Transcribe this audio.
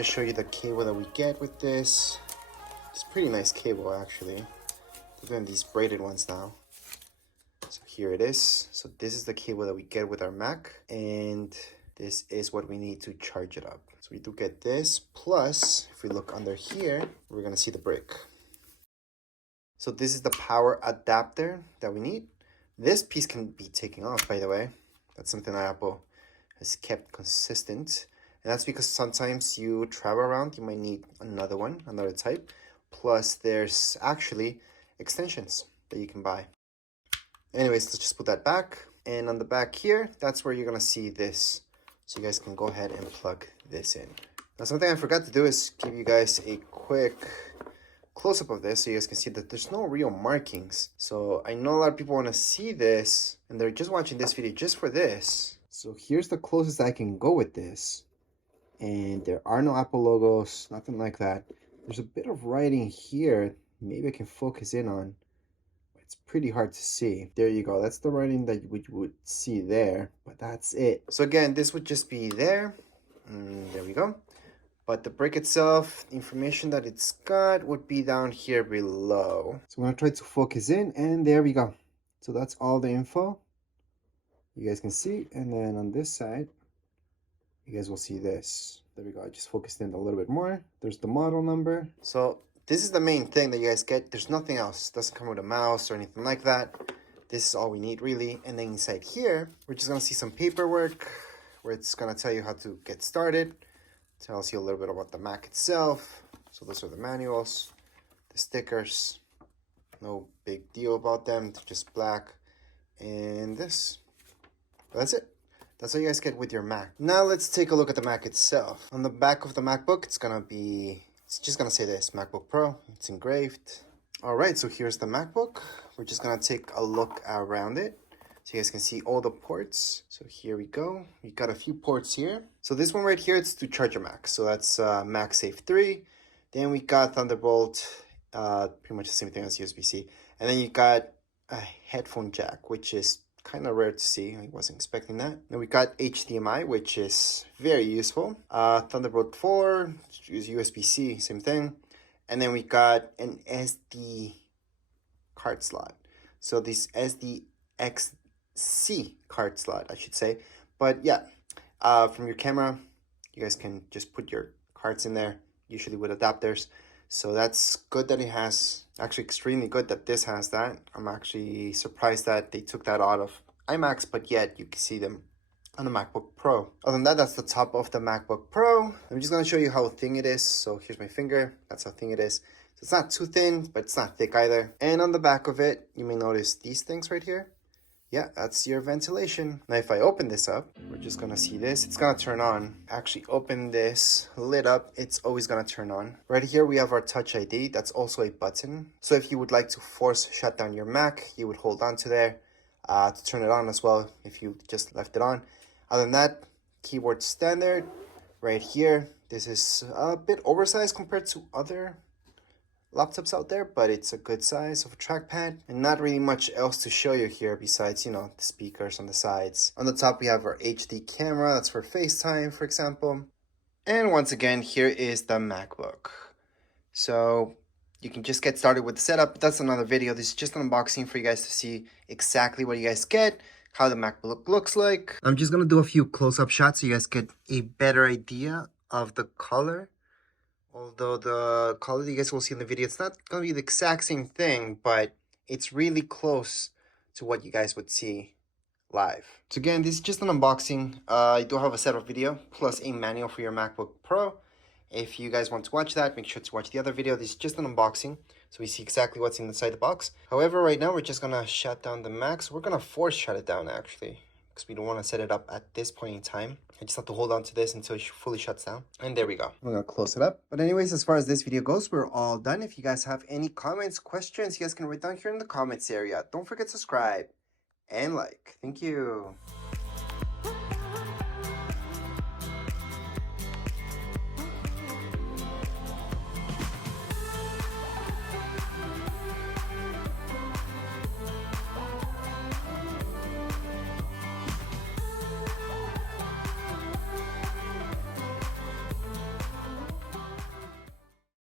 just show you the cable that we get with this. It's a pretty nice cable actually. We're doing these braided ones now. So here it is. So this is the cable that we get with our Mac, and this is what we need to charge it up. So we do get this, plus if we look under here, we're gonna see the brick. So this is the power adapter that we need. This piece can be taken off, by the way. That's something that Apple has kept consistent. And that's because sometimes you travel around, you might need another one, another type. Plus there's actually extensions that you can buy. Anyways, let's just put that back. And on the back here, that's where you're gonna see this. So you guys can go ahead and plug this in. Now something I forgot to do is give you guys a quick close-up of this so you guys can see that there's no real markings. So I know a lot of people want to see this and they're just watching this video just for this. So here's the closest I can go with this, and there are no Apple logos, nothing like that. There's a bit of writing here, maybe I can focus in on. It's pretty hard to see. There you go, that's the writing that you would see there, but that's it. So again, this would just be there, and there we go. But the brick itself, information that it's got would be down here below. So I'm gonna try to focus in, and there we go. So that's all the info you guys can see. And then on this side, you guys will see this. There we go, I just focused in a little bit more. There's the model number. So this is the main thing that you guys get. There's nothing else. It doesn't come with a mouse or anything like that. This is all we need really. And then inside here, we're just gonna see some paperwork where it's gonna tell you how to get started. Tells you a little bit about the Mac itself. So those are the manuals, the stickers. No big deal about them, they're just black. And this. That's it. That's all you guys get with your Mac. Now let's take a look at the Mac itself. On the back of the MacBook, it's just gonna say this, MacBook Pro. It's engraved. All right, so here's the MacBook. We're just gonna take a look around it, so you guys can see all the ports. So here we go. We got a few ports here. So this one right here, it's to charge your Mac. So that's MagSafe 3. Then we got Thunderbolt, pretty much the same thing as USB-C. And then you got a headphone jack, which is kind of rare to see. I wasn't expecting that. Then we got HDMI, which is very useful. Thunderbolt 4, use USB-C, same thing. And then we got an SD card slot. So this SDXC card slot, I should say. But yeah, from your camera, you guys can just put your cards in there, usually with adapters. So that's good that it has, actually extremely good that this has that. I'm actually surprised that they took that out of iMacs, but yet you can see them on the MacBook Pro. Other than that, that's the top of the MacBook Pro. I'm just gonna show you how thin it is. So here's my finger, that's how thin it is. So it's not too thin, but it's not thick either. And on the back of it, you may notice these things right here. Yeah, that's your ventilation. Now, if I open this up, we're just gonna see this. It's gonna turn on. Actually open this lid up, it's always gonna turn on. Right here, we have our Touch ID. That's also a button. So if you would like to force shut down your Mac, you would hold on to there to turn it on as well if you just left it on. Other than that, keyboard standard. Right here, this is a bit oversized compared to other laptops out there, but it's a good size of a trackpad, and not really much else to show you here besides, you know, the speakers on the sides. On the top, we have our HD camera. That's for FaceTime, for example. And once again, here is the MacBook. So you can just get started with the setup. That's another video. This is just an unboxing for you guys to see exactly what you guys get, how the MacBook looks like. I'm just gonna do a few close-up shots so you guys get a better idea of the color. Although the color you guys will see in the video, it's not going to be the exact same thing, but it's really close to what you guys would see live. So again, this is just an unboxing. I do have a setup video plus a manual for your MacBook Pro. If you guys want to watch that, make sure to watch the other video. This is just an unboxing, so we see exactly what's inside the box. However, right now we're just going to shut down the Mac. So we're going to force shut it down actually, because we don't want to set it up at this point in time. I just have to hold on to this until it fully shuts down. And there we go. I'm gonna close it up. But anyways, as far as this video goes, we're all done. If you guys have any comments, questions, you guys can write down here in the comments area. Don't forget to subscribe and like. Thank you.